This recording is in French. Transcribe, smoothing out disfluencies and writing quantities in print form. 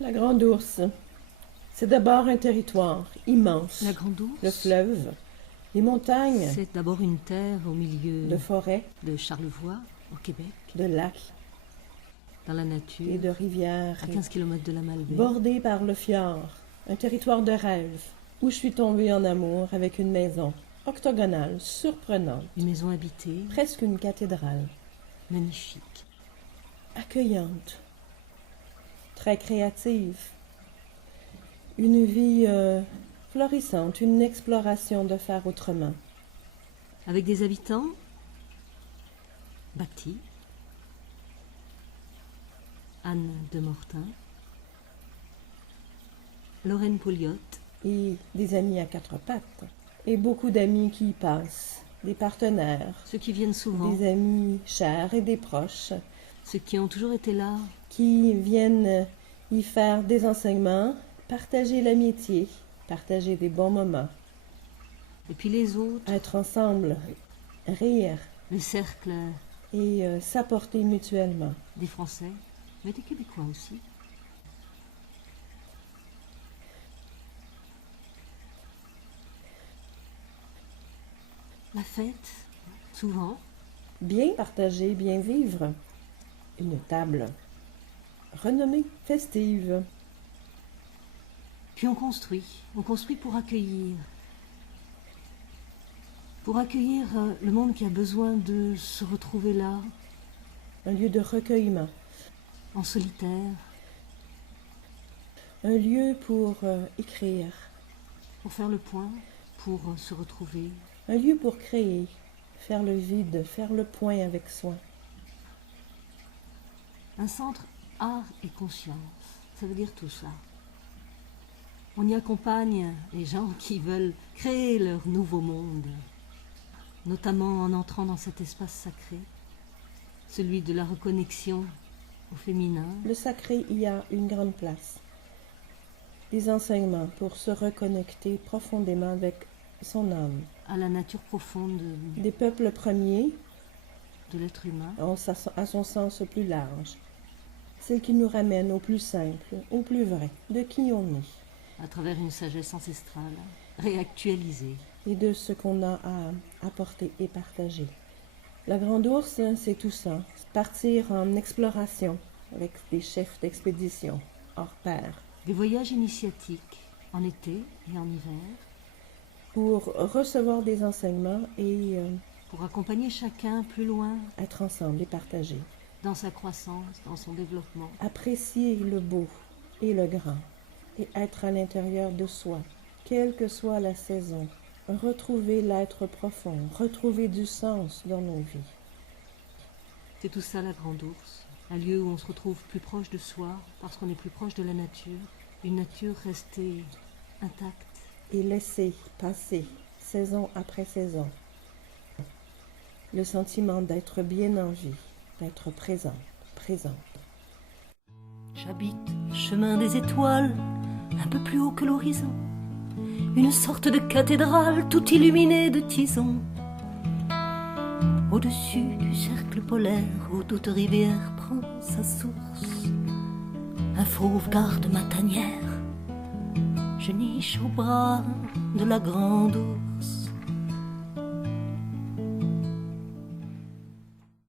La Grande Ourse, c'est d'abord un territoire immense. La Grande Ourse, le fleuve, les montagnes, c'est d'abord une terre au milieu de forêts, de Charlevoix, au Québec, de lacs dans la nature, et de rivières, à 15 km de la Malbaie. bordé par le fjord, un territoire de rêve, où je suis tombée en amour avec une maison octogonale, surprenante, Une maison habitée, presque une cathédrale, magnifique. accueillante, très créative, une vie florissante, une exploration de faire autrement. Avec des habitants bâtis, Anne de Mortin, Lorraine Pouliot, Et des amis à quatre pattes, et beaucoup d'amis qui y passent, des partenaires, ceux qui viennent souvent, des amis chers et des proches, ceux qui ont toujours été là, qui viennent y faire des enseignements, partager l'amitié, partager des bons moments, et puis les autres, être ensemble, rire le cercle et s'apporter mutuellement. des Français, mais des Québécois aussi. La fête, souvent, Bien partager, bien vivre. Une table renommée, festive. puis on construit pour accueillir le monde qui a besoin de se retrouver là, Un lieu de recueillement. en solitaire, Un lieu pour écrire. pour faire le point, pour se retrouver. Un lieu pour créer, faire le vide, faire le point avec soi. Un centre art et conscience, ça veut dire tout ça. On y accompagne les gens qui veulent créer leur nouveau monde, notamment en entrant dans cet espace sacré, celui de la reconnexion au féminin, Le sacré y a une grande place. Des enseignements pour se reconnecter profondément avec son âme. à la nature profonde Des peuples premiers de l'être humain, à son sens plus large. Celle qui nous ramène au plus simple, au plus vrai, de qui on est à travers une sagesse ancestrale, réactualisée. et de ce qu'on a à apporter et partager. La Grande Ourse, c'est tout ça. Partir en exploration avec des chefs d'expédition hors pair Des voyages initiatiques en été et en hiver, pour recevoir des enseignements et pour accompagner chacun plus loin être ensemble et partager. dans sa croissance, dans son développement. Apprécier le beau et le grand et être à l'intérieur de soi, quelle que soit la saison. Retrouver l'être profond, retrouver du sens dans nos vies. C'est tout ça la Grande Ourse, un lieu où on se retrouve plus proche de soi parce qu'on est plus proche de la nature, une nature restée intacte. Et laisser passer, saison après saison, le sentiment d'être bien en vie, d'être présente. J'habite chemin des étoiles, un peu plus haut que l'horizon, une sorte de cathédrale tout illuminée de tisons. Au-dessus du cercle polaire où toute rivière prend sa source, un fauve garde ma tanière. Je niche au bras de la Grande Ourse.